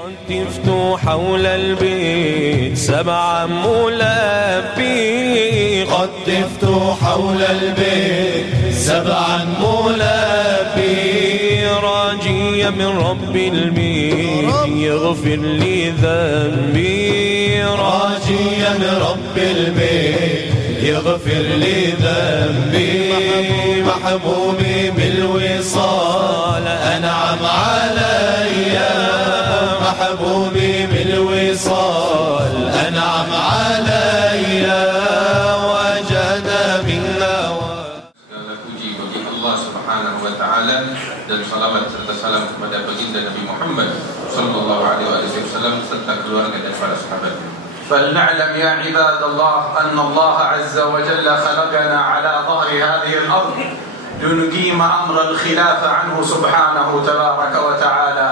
رتفت حول البيت سبعا ملبي رتفت حول البيت سبعا ملبي راجيا من رب البيت يغفر لي ذنبي راجيا من رب البيت يغفر لي ذنبي محبوبي بالوصال أنعم علي محبوبي بالوصال أنعم علي وجد منا. Segala puji bagi Allah Subhanahu wa taala dan salawat serta salam kepada baginda Nabi Muhammad sallallahu alaihi wasallam serta keluarga dan para sahabatnya. فلنعلم يا عباد الله أن الله عز وجل خلقنا على ظهر هذه الأرض لنقيم أمر الخلافة عنه سبحانه تبارك وتعالى.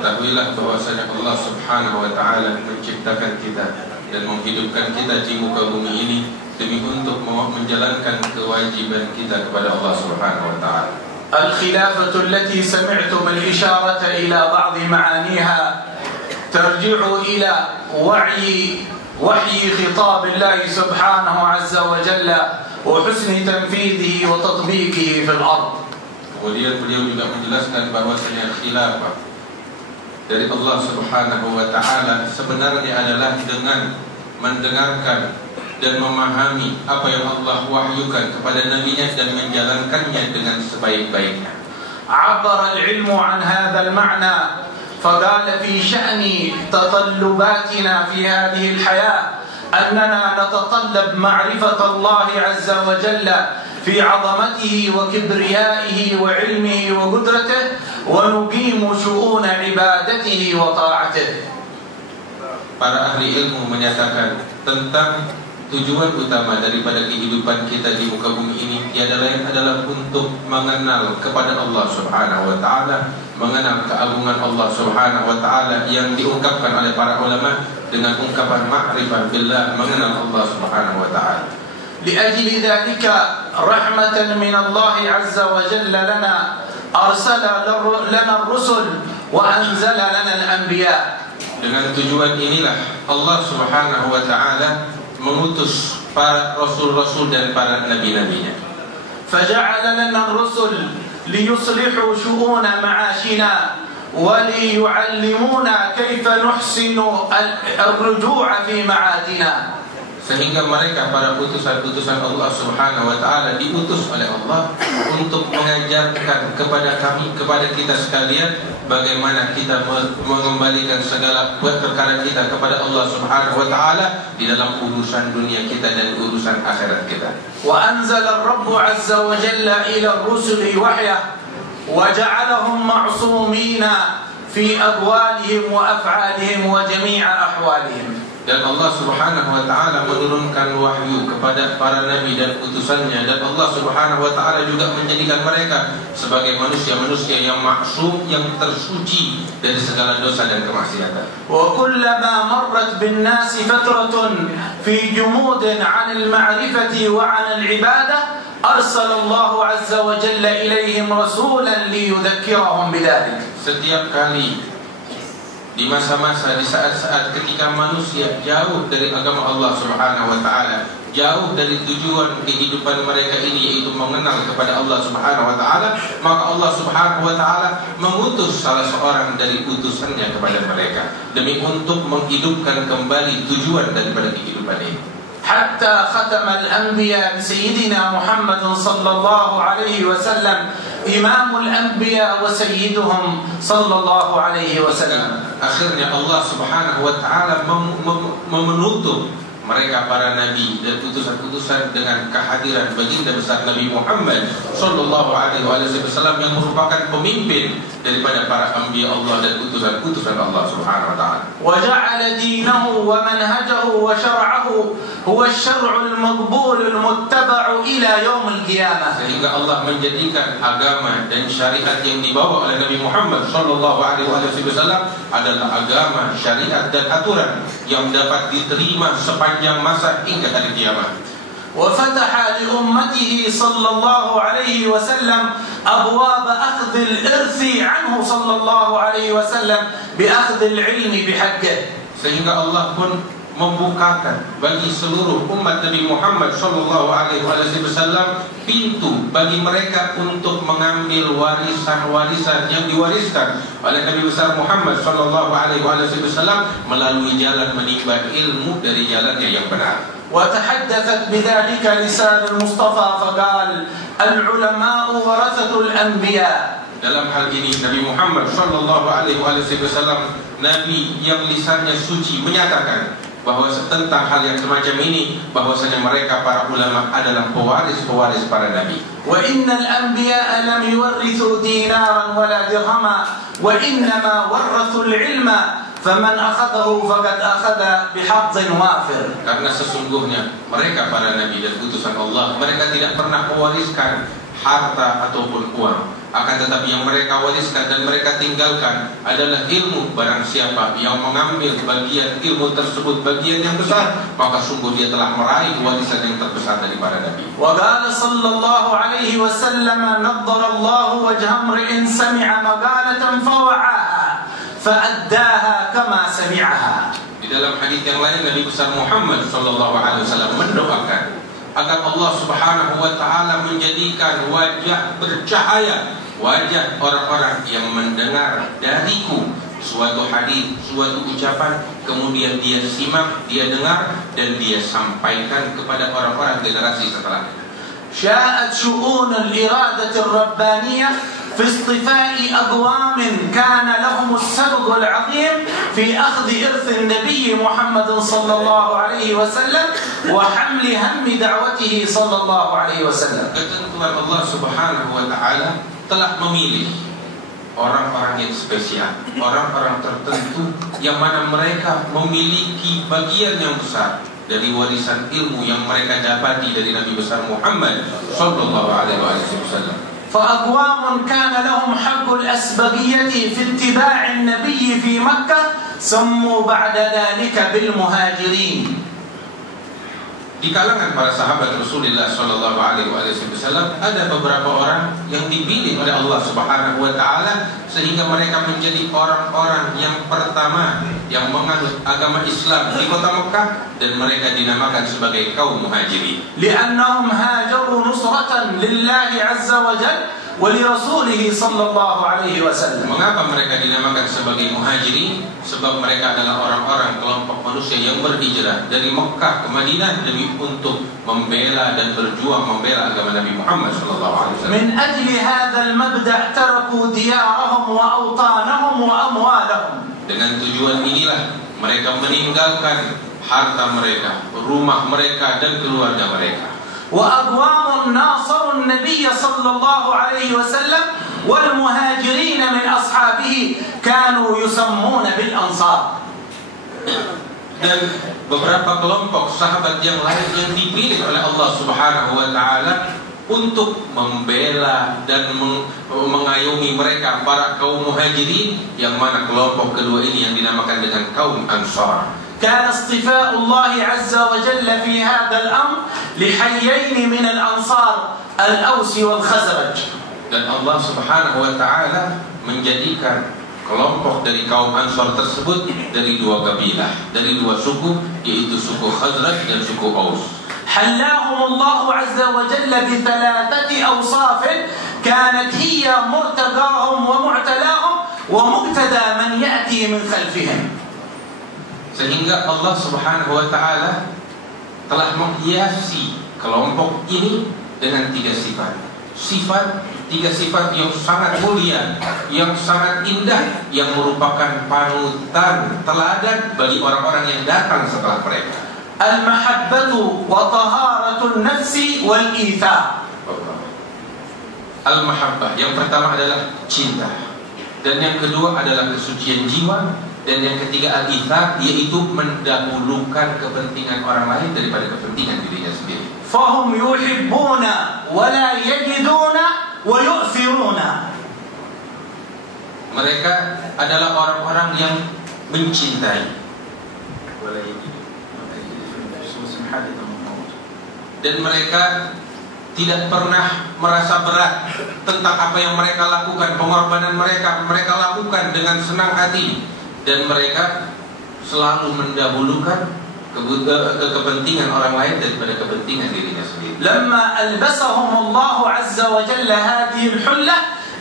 Ketahuilah bahwasanya Allah Subhanahu wa taala menciptakan kita dan menghidupkan kita di muka bumi ini demi untuk menjalankan kewajiban kita kepada Allah Subhanahu wa taala. الخلافة التي سمعتم الإشارة إلى بعض معانيها ترجع إلى وحي خطاب الله سبحانه عز وجل وحسن تنفيذه وتطبيقه في الأرض. Kemudian beliau juga menjelaskan bahwasanya khilafah dari Allah Subhanahu wa taala sebenarnya adalah dengan mendengarkan dan memahami apa yang Allah wahyukan kepada nabinya dan menjalankannya dengan sebaik-baiknya. عبر العلم عن هذا المعنى فقال في شأن تطلباتنا في هذه الحياة أننا نتطلب معرفة الله عز وجل في عظمته وكبريائه وعلمه وقدرته ونقيم شؤون عبادته وطاعته. Para ahli ilmu menyatakan tentang tujuan utama daripada kehidupan kita di muka bumi ini tiada lain adalah untuk mengenal kepada Allah Subhanahu wa taala, mengenal keagungan Allah Subhanahu wa taala yang diungkapkan oleh para ulama dengan ungkapan ma'rifah billah, mengenal Allah Subhanahu wa taala. لأجل ذلك رحمة من الله عز وجل لنا أرسل لنا الرسل وأنزل لنا الأنبياء. Dengan tujuan inilah Allah Subhanahu wa taala mengutus para rasul-rasul dan para nabi-nabinya. فجعل لنا الرسل ليصلحوا شؤون معاشنا وليعلمونا كيف نحسن الرجوع في معادنا. Sehingga mereka para utusan-utusan Allah Subhanahu wa taala diutus oleh Allah untuk mengajarkan kepada kami, kepada kita sekalian, bagaimana kita mengembalikan segala perkara kita kepada Allah Subhanahu wa taala di dalam urusan dunia kita dan urusan akhirat kita. Wa anzala ar-Rabb 'azza wa jalla ila ar-rusuli wahya wa ja'alahum ma'sumina fi aqwalihim wa af'alihim wa jami'a ahwalihim. Dan Allah Subhanahu wa taala menurunkan wahyu kepada para nabi dan utusannya, dan Allah Subhanahu wa taala juga menjadikan mereka sebagai manusia-manusia yang maksum, yang tersuci dari segala dosa dan kemaksiatan. Wa kullama marrat bin nas fatratun fi jumud 'an al-ma'rifati wa 'an al-ibadah arsala Allah 'azza wa jalla ilaihim rasulan liyudhakkirahum bidzalik. Setiap kali di masa-masa, di saat-saat ketika manusia jauh dari agama Allah Subhanahu wa taala, jauh dari tujuan kehidupan mereka ini, yaitu mengenal kepada Allah Subhanahu wa taala, maka Allah Subhanahu wa taala mengutus salah seorang dari utusannya kepada mereka demi untuk menghidupkan kembali tujuan daripada kehidupan ini. Hatta khatama al-anbiya sayyidina Muhammad sallallahu alaihi wasallam imamul anbiya wa sayyiduhum sallallahu alaihi wasallam. Akhirnya Allah Subhanahu wa taala menutup mereka para nabi dan utusan-utusan dengan kehadiran baginda besar Nabi Muhammad sallallahu alaihi wasallam yang merupakan pemimpin daripada para anbiya Allah dan utusan-utusan Allah Subhanahu wa taala. Wa ja'ala dinahu wa manhajahu wa syar'ahu huwa asy-syar'ul maqbul al-muttaba'u ila yaumil qiyamah. Sehingga Allah menjadikan agama dan syariat yang dibawa oleh Nabi Muhammad sallallahu alaihi wasallam adalah agama, syariat dan aturan yang dapat diterima sepanjang masa hingga hari kiamat. وفتح لأمته صلى الله عليه وسلم أبواب أخذ الإرث عنه صلى الله عليه وسلم بأخذ العلم بحقه. Sehingga Allah pun membukakan bagi seluruh umat Nabi Muhammad sallallahu alaihi wasallam pintu bagi mereka untuk mengambil warisan-warisan yang diwariskan oleh Nabi besar Muhammad sallallahu alaihi wasallam melalui jalan menimba ilmu dari jalannya yang benar. وتحدثت بذلك لسان المصطفى فقال العلماء ورثة الأنبياء. Dalam hal ini Nabi Muhammad sallallahu alaihi wasallam, Nabi yang lisannya suci, menyatakan bahwa tentang hal yang semacam ini, bahwasanya mereka para ulama adalah pewaris-pewaris para nabi. Wa innal anbiya'a lam yuwarrithu dinaran wala dirhama wa innama warrathul ilma faman akhadahu faqad akhadha bihazzin wafir. Karena sesungguhnya mereka para nabi dan utusan Allah, mereka tidak pernah mewariskan harta ataupun uang, akan tetapi yang mereka wariskan dan mereka tinggalkan adalah ilmu. Barang siapa yang mengambil bagian ilmu tersebut, bagian yang besar, maka sungguh dia telah meraih warisan yang terbesar dari para nabi. Wa qala sallallahu alaihi wasallam naddara Allah wajha imri'in sami'a maqalatan fawa'aha fa'addaha kama sami'aha. Di dalam hadis yang lain Nabi besar Muhammad sallallahu alaihi wasallam mendoakan agar Allah subhanahu wa ta'ala menjadikan wajah bercahaya, wajah orang-orang yang mendengar dariku suatu hadis, suatu ucapan, kemudian dia simak, dia dengar, dan dia sampaikan kepada orang-orang generasi setelahnya. Sya'at syu'un al-iradah al-rabbaniyah في اصطفاء أقوام كان لهم السبق العظيم في أخذ إرث النبي محمد صلى الله عليه وسلم وحمل هم دعوته صلى الله عليه وسلم. Ketentuan Allah subhanahu wa ta'ala telah memilih orang-orang yang spesial, orang-orang tertentu yang mana mereka memiliki bagian yang besar dari warisan ilmu yang mereka dapati dari Nabi besar Muhammad sallallahu alaihi wasallam. فأقوام كان لهم حق الأسبقية في اتباع النبي في مكة سموا بعد ذلك بالمهاجرين. Di kalangan para sahabat Rasulullah sallallahu alaihi wasallam ada beberapa orang yang dipilih oleh Allah Subhanahu wa taala sehingga mereka menjadi orang-orang yang pertama yang menganut agama Islam di kota Mekah, dan mereka dinamakan sebagai kaum muhajirin. Li'annahum hajaru nusratan lillahi azza wa jalla wa li rasulih sallallahu alaihi wasallam. Mengapa mereka dinamakan sebagai muhajirin? Sebab mereka adalah orang-orang kelompok manusia yang berhijrah dari Mekah ke Madinah demi untuk membela dan berjuang membela agama Nabi Muhammad sallallahu alaihi wasallam. Min ajli hadzal mabda' taraku diyarahum wa awtanahum wa amwalahum. Dengan tujuan inilah mereka meninggalkan harta mereka, rumah mereka dan keluarga mereka. Wa aqwamun nasaru an-nabiy sallallahu alaihi wasallam wal muhajirin min ashabihi kanu yusammuna bil ansar. Dan beberapa kelompok sahabat yang lain yang dipilih oleh Allah Subhanahu wa taala untuk membela dan mengayomi mereka para kaum muhajirin, yang mana kelompok kedua ini yang dinamakan dengan kaum Ansar. كان اصطفاء الله عز وجل في هذا الأمر لحيين من الأنصار الأوس والخزرج. Dan Allah Subhanahu wa taala menjadikan kelompok dari kaum Ansar tersebut dari dua kabilah, dari dua suku, yaitu suku Khazraj dan suku Aus. حلاهم الله عز وجل بثلاثة أوصاف كانت هي مرتقاهم ومعتلاهم ومقتدى من يأتي من خلفهم. Sehingga Allah Subhanahu wa taala telah menghiasi kelompok ini dengan tiga sifat. Tiga sifat yang sangat mulia, yang sangat indah, yang merupakan panutan teladan bagi orang-orang yang datang setelah mereka. Al-mahabbatu wa taharatun nafsi wal ithar. Al-mahabbah, yang pertama adalah cinta, dan yang kedua adalah kesucian jiwa, dan yang ketiga al-ithar, yaitu mendahulukan kepentingan orang lain daripada kepentingan dirinya sendiri. Fahum yuhibbuna wa la yajiduna wa yu'thiruna. Mereka adalah orang-orang yang mencintai dan mereka tidak pernah merasa berat tentang apa yang mereka lakukan, pengorbanan mereka lakukan dengan senang hati. dan mereka selalu mendahulukan kepentingan orang lain daripada kepentingan dirinya sendiri. لما ألبسهم الله عز وجل هذه الحلة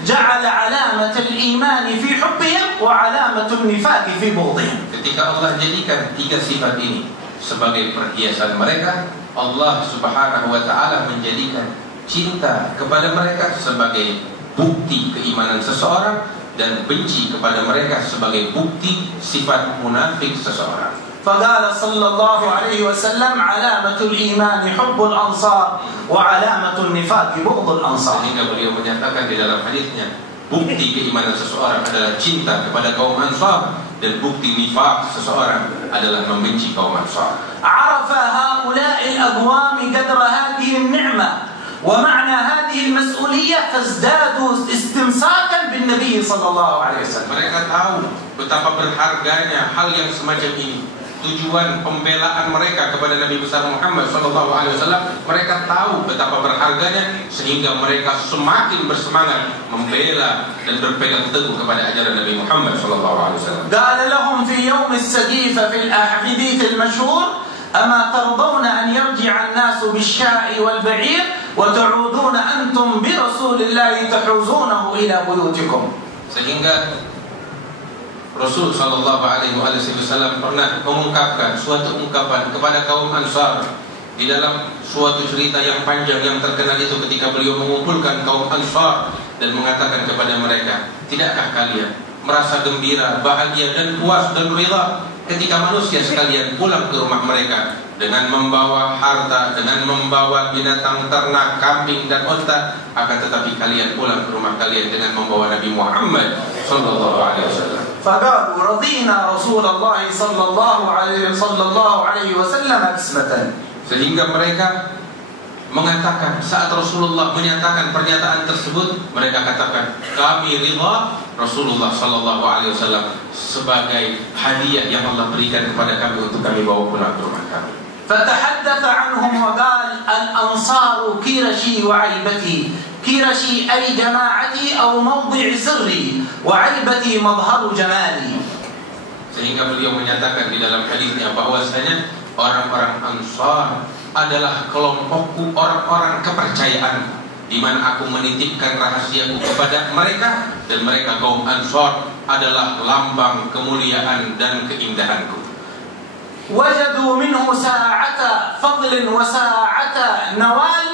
جعل علامة الإيمان في حبهم وعلامة النفاق في بغضهم. Ketika Allah jadikan tiga sifat ini sebagai perhiasan mereka, Allah Subhanahu wa taala menjadikan cinta kepada mereka sebagai bukti keimanan seseorang dan benci kepada mereka sebagai bukti sifat munafik seseorang. فقال صلى الله عليه وسلم علامة الإيمان حب الأنصار وعلامة النفاق بغض الأنصار. Sehingga beliau menyatakan di dalam hadisnya, bukti keimanan seseorang adalah cinta kepada kaum Ansar dan bukti nifaq seseorang adalah membenci kaum Ansar. عرف هؤلاء الأقوام قدر هذه النعمة ومعنى هذه المسؤولية فازدادوا استمساكا بالنبي صلى الله عليه وسلم. Mereka tahu betapa berharganya hal yang semacam ini. Tujuan pembelaan mereka kepada Nabi besar Muhammad sallallahu alaihi wasallam, mereka tahu betapa berharganya sehingga mereka semakin bersemangat membela dan berpegang teguh kepada ajaran Nabi Muhammad sallallahu alaihi wasallam. قال لهم في يوم السقيفة في الحديث المشهور أما ترضون أن يرجع الناس بالشاء والبعير وتعودون أنتم برسول الله تحوزونه إلى بيوتكم. Sehingga Rasul sallallahu alaihi wasallam pernah mengungkapkan suatu ungkapan kepada kaum Ansar di dalam suatu cerita yang panjang yang terkenal itu, ketika beliau mengumpulkan kaum Ansar dan mengatakan kepada mereka, tidakkah kalian merasa gembira, bahagia dan puas dan rela ketika manusia sekalian pulang ke rumah mereka dengan membawa harta, dengan membawa binatang ternak, kambing dan unta, akan tetapi kalian pulang ke rumah kalian dengan membawa Nabi Muhammad sallallahu alaihi wasallam. فقالوا رضينا رسول الله صلى الله عليه وسلم قسمة. Sehingga mereka mengatakan, saat Rasulullah menyatakan pernyataan tersebut, mereka katakan, kami ridha Rasulullah sallallahu alaihi wasallam sebagai hadiah yang Allah berikan kepada kami untuk kami bawa pulang ke rumah kami. فتحدث عنهم وقال الأنصار كيرشي وعيبتي. كيرشي أي جماعتي أو موضع سري وعيبتي مظهر جمالي. Sehingga beliau menyatakan di dalam hadisnya bahwasanya orang-orang Ansar adalah kelompokku, orang-orang kepercayaan, di mana aku menitipkan rahasiaku kepada mereka, dan mereka kaum Ansar adalah lambang kemuliaan dan keindahanku. وجدوا منه ساعة فضل وساعة نوال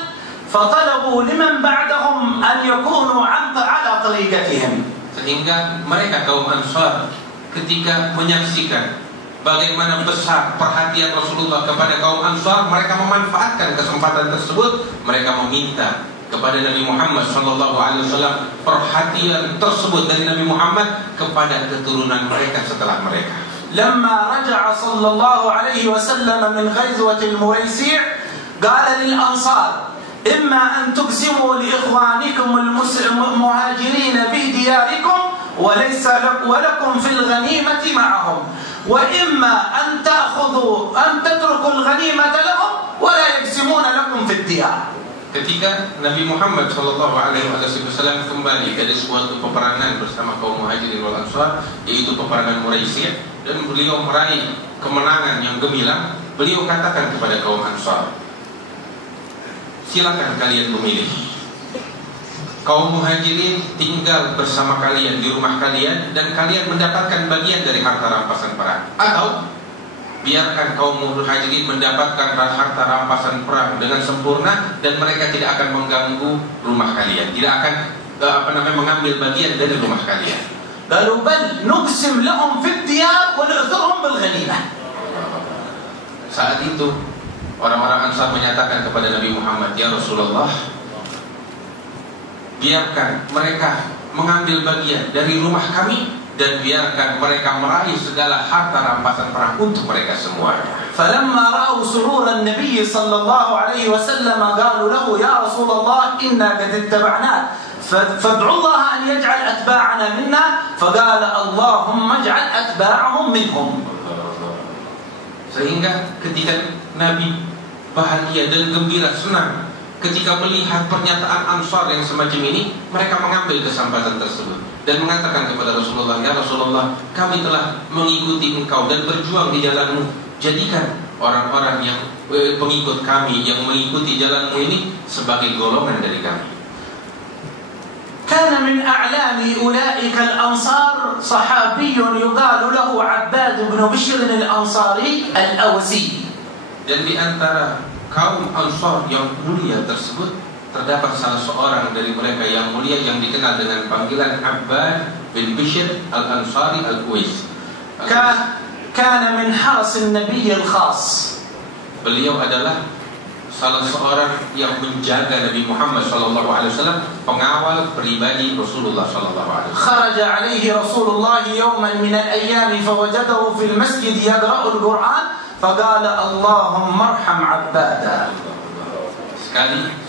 فطلبوا لمن بعدهم أن يكونوا على طريقتهم. Sehingga mereka kaum Ansar ketika menyaksikan bagaimana besar perhatian Rasulullah kepada kaum Ansar, mereka memanfaatkan kesempatan tersebut. Mereka meminta kepada Nabi Muhammad SAW perhatian tersebut dari Nabi Muhammad kepada keturunan mereka setelah mereka. لما رجع صلى الله عليه وسلم من غزوة المريسيع قال للأنصار إما أن تقسموا لإخوانكم المهاجرين في دياركم ولكم في الغنيمة معهم، وإما أن تتركوا الغنيمة لهم ولا يقسمون لكم في الديار. Ketika Nabi Muhammad SAW kembali dari suatu peperangan bersama kaum Muhajirin wal Ansar, yaitu peperangan Muraisiyah, dan beliau meraih kemenangan yang gemilang, beliau katakan kepada kaum Ansar, silakan kalian memilih. Kaum Muhajirin tinggal bersama kalian di rumah kalian dan kalian mendapatkan bagian dari harta rampasan perang, atau biarkan kaum Muhajirin mendapatkan harta rampasan perang dengan sempurna dan mereka tidak akan mengganggu rumah kalian, tidak akan mengambil bagian dari rumah kalian. قالوا بل نقسم لهم في الديار ونؤثرهم بالغنيمة. Saat itu orang-orang Ansar menyatakan kepada Nabi Muhammad, ya Rasulullah, biarkan mereka mengambil bagian dari rumah kami dan biarkan mereka meraih segala harta rampasan perang untuk mereka semua. فلما رأوا سرور النبي صلى الله عليه وسلم قالوا له يا رسول الله إنا قد اتبعناك فادعوا الله أن يجعل أتباعنا منا، فقال اللهم اجعل أتباعهم منهم. Sehingga ketika Nabi bahagia dan gembira, senang ketika melihat pernyataan Ansar yang semacam ini, mereka mengambil kesempatan tersebut. dan mengatakan kepada Rasulullah, "Ya Rasulullah, kami telah mengikuti engkau dan berjuang di jalanmu. Jadikan orang-orang yang pengikut kami yang mengikuti jalanmu ini sebagai golongan dari kami." كان من أعلام أولئك الأنصار صحابي يقال له عباد بن بشر الأنصاري الأوزي. Dan di antara kaum Ansar yang mulia tersebut terdapat salah seorang dari mereka yang mulia yang dikenal dengan panggilan Abbad bin Bishr al-Ansari al-Uwais. كان من حرس النبي الخاص. Beliau adalah salah seorang yang menjaga Nabi Muhammad SAW, pengawal pribadi Rasulullah SAW. خرج عليه رسول الله يوما من الأيام فوجده في المسجد يقرأ القرآن فقال اللهم ارحم عبادا.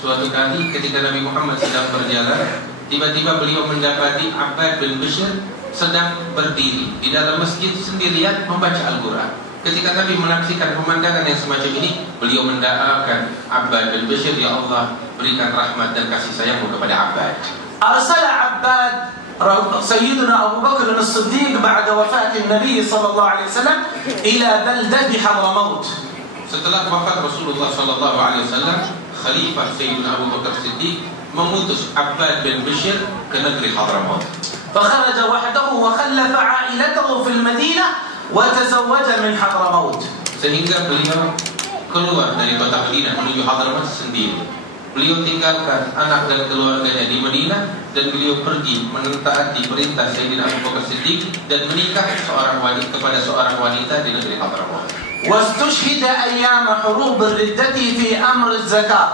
Suatu kali ketika Nabi Muhammad sedang berjalan, tiba-tiba beliau mendapati Abbad bin Bishr sedang berdiri di dalam masjid sendirian membaca Al-Quran. Ketika Nabi menyaksikan pemandangan yang semacam ini, beliau mendoakan Abbad bin Bishr, "Ya Allah, berikan rahmat dan kasih sayangmu kepada Abbad." أرسل عباد سيدنا أبو بكر الصديق بعد وفاة النبي صلى الله عليه وسلم إلى بلدة حضرموت. Setelah wafat Rasulullah SAW, Khalifah Sayyidina Abu Bakar Siddiq memutus Abbad bin Bishr ke negeri Hadramaut. فخرج وحده وخلف عائلته في المدينة وتزوج من حضرموت. Sehingga beliau keluar dari kota Madinah menuju Hadramaut sendiri. Beliau tinggalkan anak dan keluarganya di Madinah dan beliau pergi mentaati perintah Sayyidina Abu Bakar Siddiq dan menikah kepada seorang wanita di negeri Hadramaut. واستشهد أيام حروب الردة في أمر الزكاة.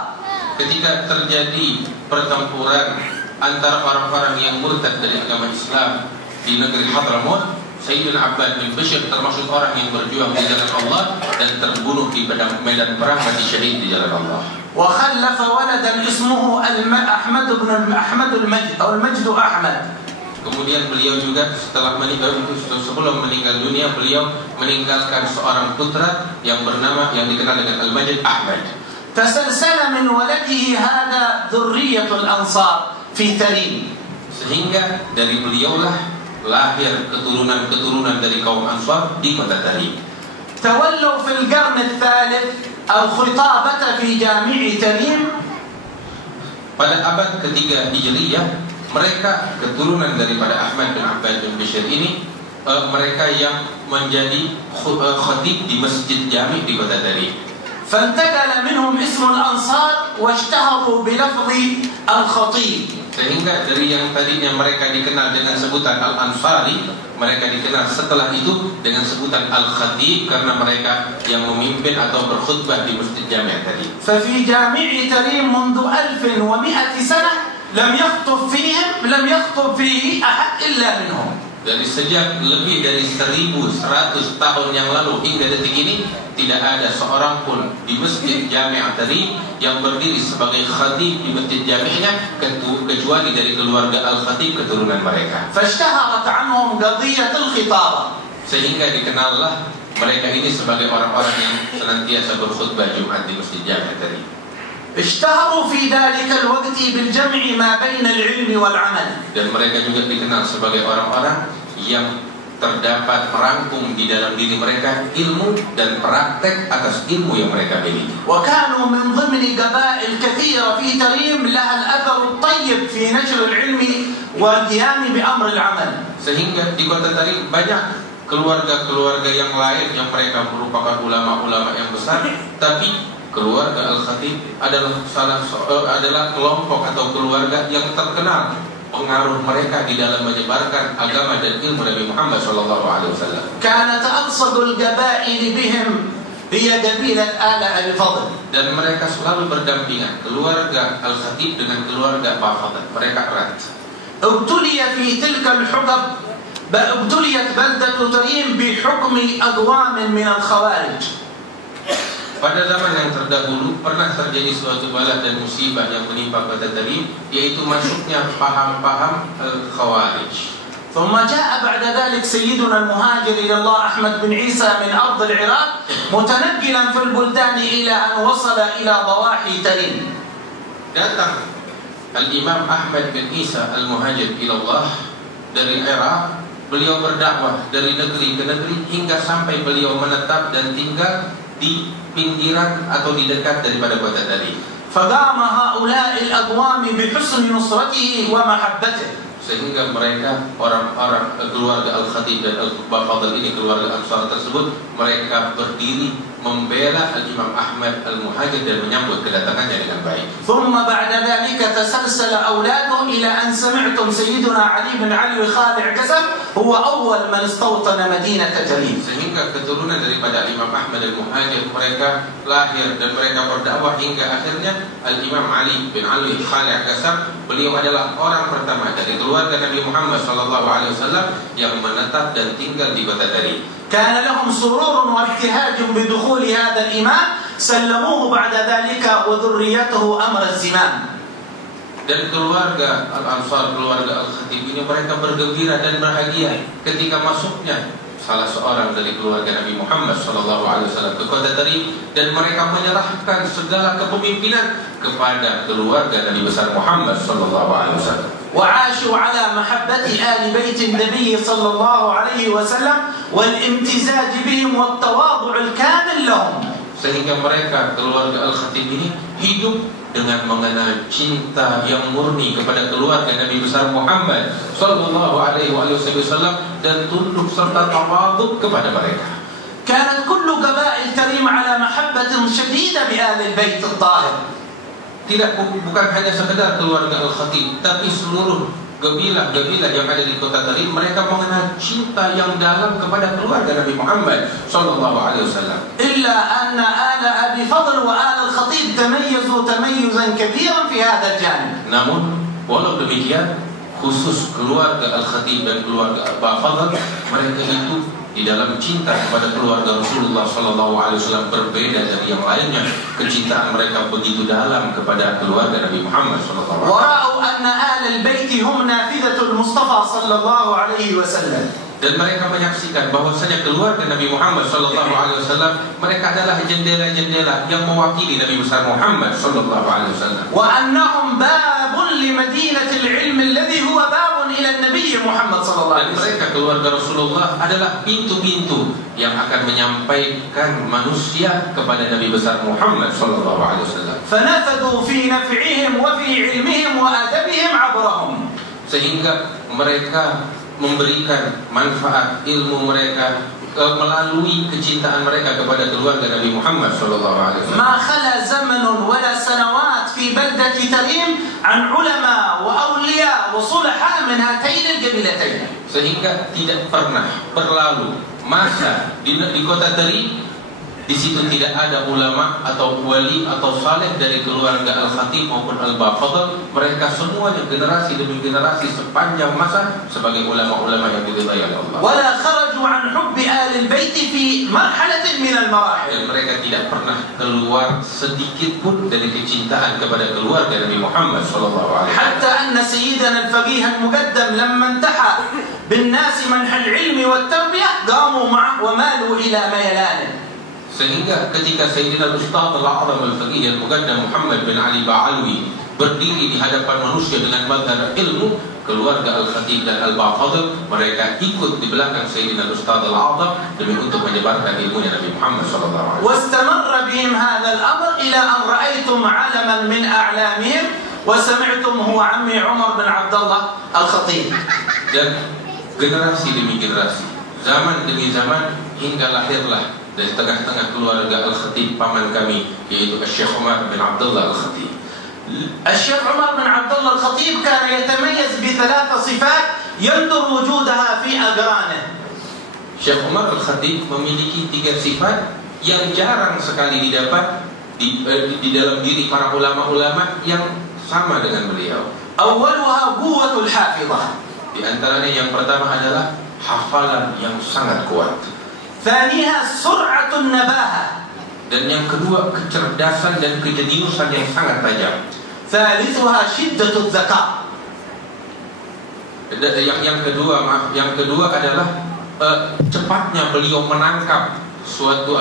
Ketika terjadi pertempuran antara orang-orang yang murtad dari agama Islam di negeri Hadramaut, Sayyidina Abbad bin Bishr termasuk orang yang berjuang di jalan Allah dan terbunuh di medan perang, mati syahid di jalan Allah. وخلف ولدا اسمه أحمد بن المجد أو المجد أحمد. Kemudian beliau juga sebelum meninggal dunia, beliau meninggalkan seorang putra yang dikenal dengan Al-Majd Ahmad. فسلسل من ولده هذا ذرية الأنصار في تريم. Sehingga dari beliaulah lahir keturunan dari kaum Ansar di kota Tarim. تولوا في القرن الثالث الخطابة في جامع تريم. Pada abad ketiga Hijriyah, mereka keturunan daripada Ahmad bin Abbad bin Bishr ini, mereka yang menjadi khatib di Masjid Jami di kota Tarim. فانتقل منهم اسم الأنصار واشتهروا بلفظ الخطيب. Sehingga dari yang tadinya mereka dikenal dengan sebutan Al-Ansari, mereka dikenal setelah itu dengan sebutan Al-Khatib karena mereka yang memimpin atau berkhutbah di Masjid Jami tadi. ففي جامع تريم منذ 1100 سنة لم يخطب فيه أحد إلا منهم. Dari sejak lebih dari 1100 tahun yang lalu hingga detik ini, tidak ada seorang pun di Masjid Jami' tadi yang berdiri sebagai khatib di Masjid Jami'nya kecuali dari keluarga Al-Khatib keturunan mereka. فاشتهرت عنهم قضية الخطابة. Sehingga dikenallah mereka ini sebagai orang-orang yang senantiasa berkhutbah Jumat di Masjid Jami' tadi. اشتهروا في ذلك الوقت بالجمع ما بين العلم والعمل. Dan mereka juga dikenal sebagai orang-orang yang terdapat merangkum di dalam diri mereka ilmu dan praktek atas ilmu yang mereka miliki. وكانوا من ضمن قبائل كثيرة في تريم لها الأثر الطيب في نشر العلم والقيام بأمر العمل. Sehingga di kota Tarim banyak keluarga-keluarga yang lain yang mereka merupakan ulama-ulama yang besar, tapi keluarga Al-Khatib adalah kelompok atau keluarga yang terkenal pengaruh mereka di dalam menyebarkan agama dan ilmu Nabi Muhammad SAW. كانت أبصد القبائل بهم هي قبيلة آل أبي فضل. Dan mereka selalu berdampingan, keluarga Al-Khatib dengan keluarga Pak Fadl. Mereka erat. ابتليت بلدة تريم بحكم أقوام من الخوارج. Pada zaman yang terdahulu pernah terjadi suatu bala dan musibah yang menimpa kota Tarim, yaitu masuknya paham-paham Khawarij. ثم جاء بعد ذلك سيدنا المهاجر إلى الله أحمد بن عيسى من أرض العراق متنقلا في البلدان إلى أن وصل إلى ضواحي تريم. Datang Al-Imam Ahmad bin Isa Al-Muhajir ila Allah dari Iraq, beliau berdakwah dari negeri ke negeri hingga sampai beliau menetap dan tinggal di pinggiran atau di dekat daripada kota tadi. فقام هؤلاء الأقوام بحسن نصرته ومحبته. Sehingga mereka orang-orang keluarga Al-Khatib dan Al-Bafadl ini, keluarga Ansar tersebut, mereka berdiri membela Al-Imam Ahmad Al-Muhajir dan menyambut kedatangannya dengan baik. ثم بعد ذلك تسلسل أولاده إلى أن سمعتم سيدنا علي بن علي خالع قسم هو أول من استوطن مدينة جليل. Sehingga keturunan daripada Imam Ahmad Al-Muhajir mereka lahir dan mereka berdakwah hingga akhirnya Al-Imam Ali bin Ali Khali' Qasam, beliau adalah orang pertama dari keluarga Nabi Muhammad SAW yang menetap dan tinggal di kota Dari. كان لهم سرور وابتهاج بدخول هذا الإمام سلموه بعد ذلك وذريته أمر الزمام. Dan keluarga Al-Ansar, keluarga Al-Khatib ini mereka bergembira dan bahagia ketika masuknya salah seorang dari keluarga Nabi Muhammad SAW ke kota Dari, dan mereka menyerahkan segala kepemimpinan kepada keluarga Nabi besar Muhammad SAW. وعاشوا على محبة آل بيت النبي صلى الله عليه وسلم والامتزاج بهم والتواضع الكامل لهم. Sehingga mereka keluarga Al-Khatib ini hidup dengan mengenal cinta yang murni kepada keluarga Nabi besar Muhammad sallallahu alaihi wasallam dan tunduk serta tawadhu kepada mereka. كانت كل قبائل تريم على محبة شديدة بآل البيت الطاهر. Bukan hanya sekedar keluarga Al-Khatib, tapi seluruh kabilah-kabilah yang ada di kota Tarim, mereka mengenal cinta yang dalam kepada keluarga Nabi Muhammad sallallahu alaihi wasallam. إلا أن آل أبي فضل وآل الخطيب تميزوا تميزا كبيرا في هذا الجانب. Namun walau demikian, khusus keluarga Al-Khatib dan keluarga Abu Fadl, mereka itu di dalam cinta kepada keluarga Rasulullah SAW berbeda dari yang lainnya. Kecintaan mereka begitu dalam kepada keluarga Nabi Muhammad SAW. ورأوا أن آل البيت هم نافذة المصطفى صلى الله عليه وسلم. Dan mereka menyaksikan bahwasanya keluarga Nabi Muhammad SAW mereka adalah jendela-jendela yang mewakili Nabi besar Muhammad SAW. وأنهم باب لمدينة العلم الذي هو باب إلى النبي محمد صلى الله Dan عليه وسلم. mereka keluarga Rasulullah adalah pintu-pintu yang akan menyampaikan manusia kepada Nabi besar Muhammad SAW. فنفذوا في نفعهم وفي علمهم وأدبهم عبرهم. Sehingga mereka memberikan manfaat ilmu mereka melalui kecintaan mereka kepada keluarga Nabi Muhammad SAW. ما خلا زمن ولا سنوات في بلدة تريم عن علماء وأولياء وصلحاء من هاتين القبيلتين. Sehingga tidak pernah berlalu masa di kota Tari di situ tidak ada ulama atau wali atau saleh dari keluarga Al-Khatib maupun Al-Bafadl. Mereka semuanya generasi demi generasi sepanjang masa sebagai ulama-ulama yang diridhai Allah. ولا خرجوا عن حب آل البيت في مرحلة من المراحل. Dan mereka tidak pernah keluar sedikit pun dari kecintaan kepada keluarga Nabi Muhammad SAW. حتى أن سيدنا الفقيه المقدم لما انتحى بالناس منح العلم والتربية قاموا معه ومالوا إلى ميلانه. Sehingga ketika Sayyidina Ustaz Al-A'zam Al-Faqih Al-Muqaddam Muhammad bin Ali Ba'alwi berdiri di hadapan manusia dengan mazhar ilmu, keluarga Al-Khatib dan Al-Bafadl mereka ikut di belakang Sayyidina Ustaz Al-A'zam demi untuk menyebarkan ilmunya Nabi Muhammad SAW. واستمر بهم هذا الأمر إلى أن رأيتم علما من أعلامهم وسمعتم هو عمي عمر بن عبد الله الخطيب. Dan generasi demi generasi, zaman demi zaman, hingga lahirlah dari tengah-tengah keluarga Al-Khatib paman kami, yaitu Syekh Umar bin Abdullah Al-Khatib. الشيخ عمر بن عبد الله الخطيب كان يتميز بثلاث صفات يندر وجودها في أقرانه. Syekh Umar Al-Khatib memiliki 3 sifat yang jarang sekali didapat di dalam diri para ulama-ulama yang sama dengan beliau. أولها قوة الحافظة. Di antaranya yang pertama adalah hafalan yang sangat kuat. ثانيها سرعة النباهة. Dan yang kedua kecerdasan dan kejeniusan yang sangat tajam. ثالثها شدة الذكاء. Yang kedua adalah cepatnya beliau menangkap suatu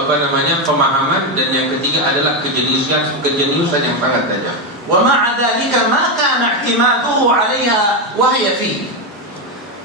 pemahaman, dan yang ketiga adalah kejeniusan yang sangat tajam. ومع ذلك ما كان اعتماده عليها وهي فيه.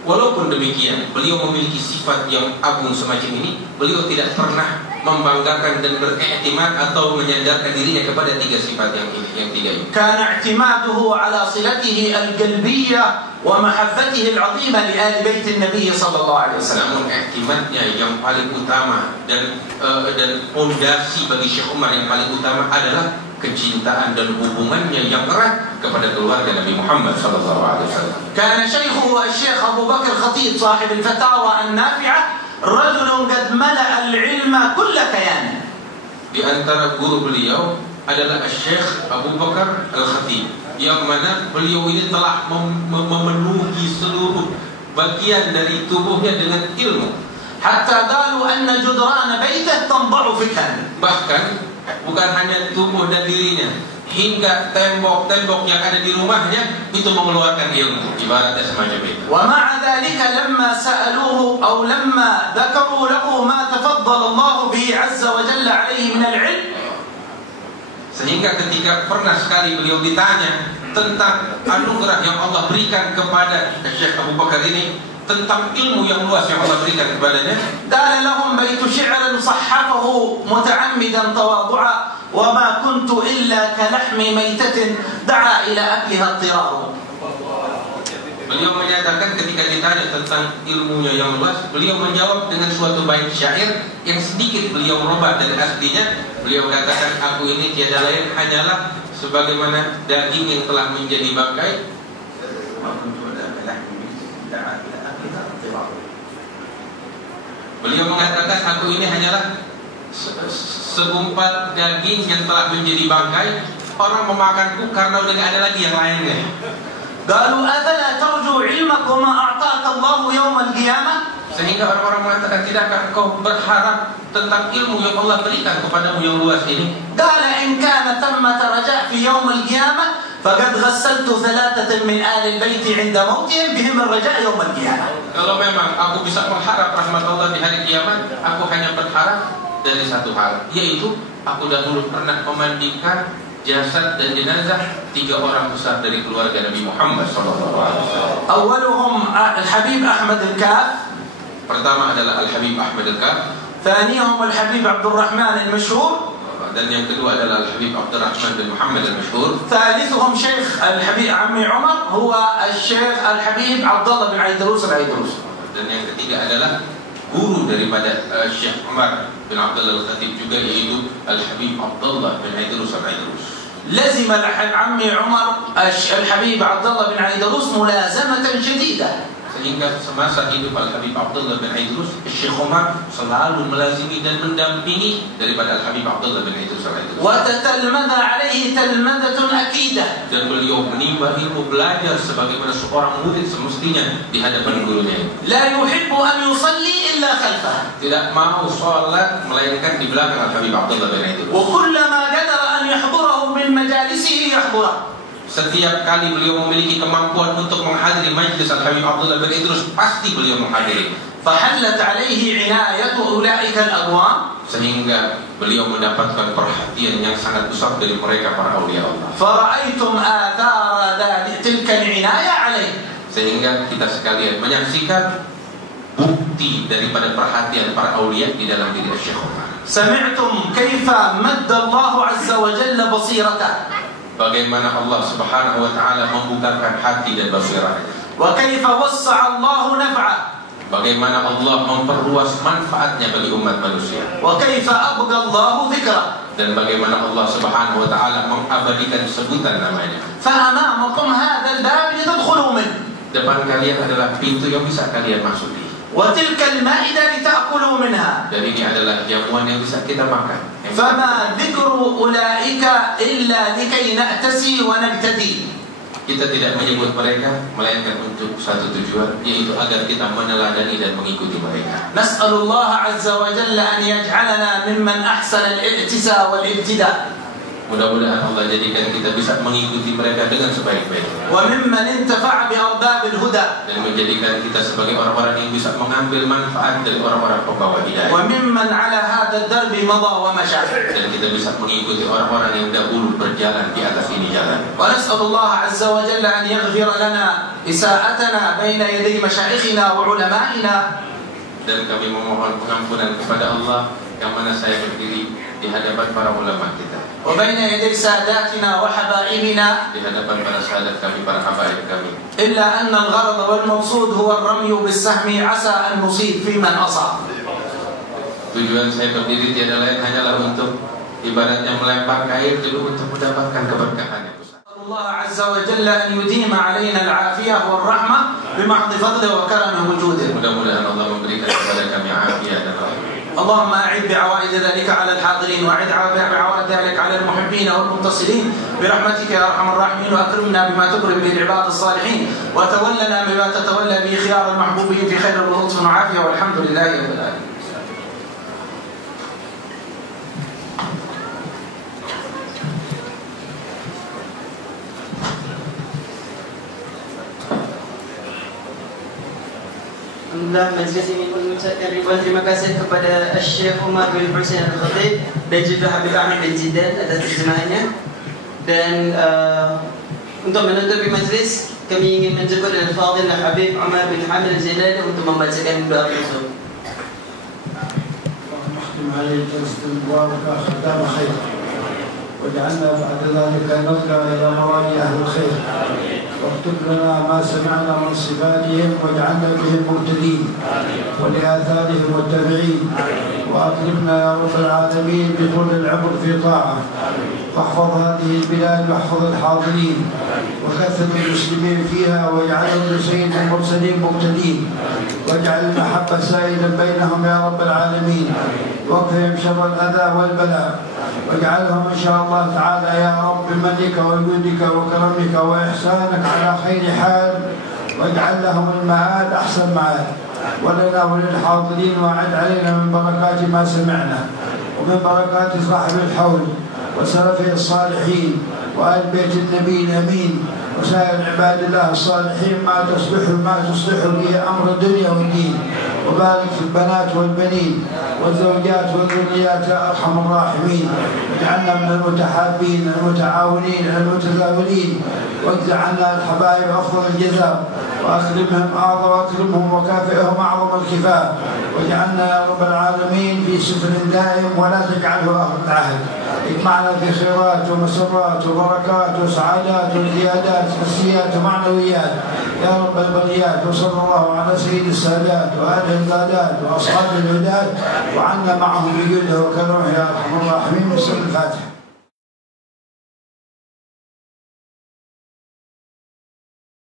Walaupun demikian, beliau memiliki sifat yang agung semacam ini. Beliau tidak pernah membanggakan dan beriktimad atau menyandarkan dirinya kepada tiga sifat yang tiga ini. Kana i'timaduhu ala silatihi al-qalbiyyah wa mahabbatihi al-'azimah li ahli bait an-nabi sallallahu alaihi wasallam. Namun i'timadnya yang paling utama dan fondasi bagi Syekh Umar yang paling utama adalah kecintaan dan hubungannya yang erat kepada keluarga Nabi Muhammad sallallahu alaihi wasallam. Kana syaikhuhu Syekh Abu Bakar Khatib sahib al-fatawa an-nafi'ah rajulun qad mala'a al-'ilma kull kayan. Di antara guru beliau adalah Syekh Abu Bakar Al-Khatib, yang mana beliau ini telah memenuhi seluruh bagian dari tubuhnya dengan ilmu. Hatta qalu anna judran baitih tanba'u fikhan. Bahkan bukan hanya tubuh dan dirinya, hingga tembok-tembok yang ada di rumahnya itu mengeluarkan ilmu, ibaratnya semacam itu. Wa ma'a dhalika lamma sa'aluhu aw lamma dhakaru lahu ma tafaddala Allah bihi 'azza wa jalla 'alayhi min al-'ilm, sehingga ketika pernah sekali beliau ditanya tentang anugerah yang Allah berikan kepada Syekh Abu Bakar ini, tentang ilmu yang luas yang Allah berikan kepadanya, qala lahum baitu syi'rin sahhafahu muta'ammidan tawadu'a wa ma kuntu illa ka lahmi maitatin da'a ila akliha at-tirar. Beliau menyatakan ketika ditanya tentang ilmunya yang luas, beliau menjawab dengan suatu bait syair yang sedikit beliau merubah dari aslinya. Beliau katakan, aku ini tiada lain hanyalah sebagaimana daging yang telah menjadi bangkai. Beliau mengatakan, aku ini hanyalah segumpal daging yang telah menjadi bangkai. Orang memakanku karena udah gak ada lagi yang lainnya. Qalu afala tarju 'ilmak wa ma a'taka Allah yawm al-qiyamah. Sehingga orang-orang mengatakan, tidakkah kau berharap tentang ilmu yang Allah berikan kepadamu yang luas ini? Qala in kana thamma raja' fi yawm al-qiyamah faqad ghassaltu thalathatan min ahli al-bait 'inda mautihim bihim ar-raja' yawm al-qiyamah. Kalau memang aku bisa mengharap rahmat Allah di hari kiamat, aku hanya berharap dari satu hal, yaitu aku dahulu pernah memandikan jasad dan jenazah 3 orang besar dari keluarga Nabi Muhammad SAW. Awwaluhum Al-Habib Ahmad Al-Kaf. Pertama adalah Al-Habib Ahmad Al-Kaf. Thaniyahum Al-Habib Abdul Rahman Al-Mashhur. Dan yang kedua adalah Al-Habib Abdul Rahman bin Muhammad Al-Mashhur. Thalithuhum Syekh Al-Habib Ammi Umar huwa Al-Syekh Al-Habib Abdullah bin Aidrus Al-Aidrus. Dan yang ketiga adalah guru daripada Syekh Umar bin Abdullah Al-Khatib juga, yaitu Al-Habib Abdullah bin Aidrus Al-Aidrus. لزم عمي عمر الحبيب عبد الله بن عيدروس ملازمة شديدة. Sehingga semasa hidup Al-Habib Abdullah bin Aidrus, Syekh Umar selalu melazimi dan mendampingi daripada Al-Habib Abdullah bin Aidrus Al-Aidrus. وتتلمذ عليه تلمذة أكيدة. Dan beliau menimba ilmu, belajar sebagaimana seorang murid semestinya di hadapan gurunya. لا يحب أن يصلي إلا خلفه. Tidak mau sholat melainkan di belakang Al-Habib Abdullah bin Aidrus. وكلما قدر أن يحضره من مجالسه يحضره. Setiap kali beliau memiliki kemampuan untuk menghadiri majlis Al-Habib Abdullah bin Idrus, pasti beliau menghadiri. فحلت عليه عناية أولئك الأقوام. Sehingga beliau mendapatkan perhatian yang sangat besar dari mereka para aulia Allah. فرأيتم آثار تلك العناية عليه. Sehingga kita sekalian menyaksikan bukti daripada perhatian para aulia di dalam diri Syekh Umar. سمعتم كيف مد الله عز وجل بصيرته. Bagaimana Allah Subhanahu wa taala membukakan hati dan basirahnya. وكيف وسع الله نفعه. Bagaimana Allah memperluas manfaatnya bagi umat manusia. وكيف أبقى الله ذكره. Dan bagaimana Allah Subhanahu wa taala mengabadikan sebutan namanya. فأمامكم هذا الباب لتدخلوا منه. Depan kalian adalah pintu yang bisa kalian masuki. وتلك المائدة لتأكلوا منها. Dan ini adalah jamuan yang bisa kita makan. فما ذكر أولئك إلا لكي نأتسي ونبتدي. Kita tidak menyebut mereka melainkan untuk satu tujuan, yaitu agar kita meneladani dan mengikuti mereka. نسأل الله عز وجل أن يجعلنا ممن أحسن الائتساء والابتداء. Mudah-mudahan Allah jadikan kita bisa mengikuti mereka dengan sebaik-baiknya. وممن انتفع بأرباب الهدى. Dan menjadikan kita sebagai orang-orang yang bisa mengambil manfaat dari orang-orang pembawa hidayah. وممن على هذا الدرب مضى ومشى. Dan kita bisa mengikuti orang-orang yang dahulu berjalan di atas ini jalan. ونسأل الله عز وجل أن يغفر لنا إساءتنا بين يدي مشايخنا وعلمائنا. Dan kami memohon pengampunan kepada Allah yang mana saya berdiri di hadapan para ulama kita, وبين يدي ساداتنا وحبائبنا، di hadapan para sahadat kami, para habaib kami. إلا أن الغرض والمقصود هو الرمي بالسهم عسى أن نصيب في من أصاب. Tujuan saya berdiri tiada lain hanyalah untuk ibaratnya melempar kain dulu untuk mendapatkan keberkahan yang besar. الله عز وجل أن يديم علينا العافية والرحمة بمحض فضله وكرمه وجوده. Mudah-mudahan Allah memberikan kepada kami afiat dan rahmat. اللهم أعد بعوائد ذلك على الحاضرين، وأعد بعوائد ذلك على المحبين والمتصلين برحمتك يا أرحم الراحمين، وأكرمنا بما تكرم به العباد الصالحين، وتولنا بما تتولى به خيار المحبوبين في خير ولطف وعافية، والحمد لله رب العالمين. Alhamdulillah, majlis ini pun mengucapkan ribuan terima kasih kepada Syekh Umar bin Husain Al-Khatib dan juga Habib Ahmad bin Zidan atas terjemahannya. Dan untuk menutupi majlis, kami ingin menjemput Al-Fadhil Habib Umar bin Hamid Al-Zailani untuk membacakan doa penutup. اللهم عليه جلسة مباركة ختام خير، واجعلنا بعد ذلك نرجع إلى مراد أهل الخير، واكتب لنا ما سمعنا من صفاتهم واجعلنا بهم مهتدين ولآثارهم متبعين، وأكرمنا يا رب العالمين بطول العمر في طاعة، واحفظ هذه البلاد واحفظ الحاضرين وكثر المسلمين فيها، واجعلهم لسيد المرسلين مقتدين، واجعل المحبة سائلا بينهم يا رب العالمين، واكفهم شر الأذى والبلاء، واجعلهم إن شاء الله تعالى يا رب بمنك وجودك وكرمك وإحسانك على خير حال، واجعل لهم المعاد أحسن معاد، ولنا وللحاضرين وأعد علينا من بركات ما سمعنا ومن بركات صاحب الحول وسلفه الصالحين وآل بيت النبي الأمين وسائر عباد الله الصالحين ما تصلح به أمر الدنيا والدين، وبارك في البنات والبنين والزوجات والذريات يا أرحم الراحمين، واجعلنا من المتحابين المتعاونين المتزاولين، واجزع عنا الحبايب أفضل الجزاء، وأكرمهم وكافئهم أعظم الكفاء، واجعلنا يا رب العالمين في سفر دائم ولا تجعله أخذ العهد، اجمعنا في خيرات ومسرات وبركات وسعادات وزيادات حسيات ومعنويات يا رب البريات، وصلى الله على سيد السادات وآله القادات وأصحاب الهداة، وعنا معهم بجوده وكرمه يا أرحم الراحمين. بسم الفاتحة.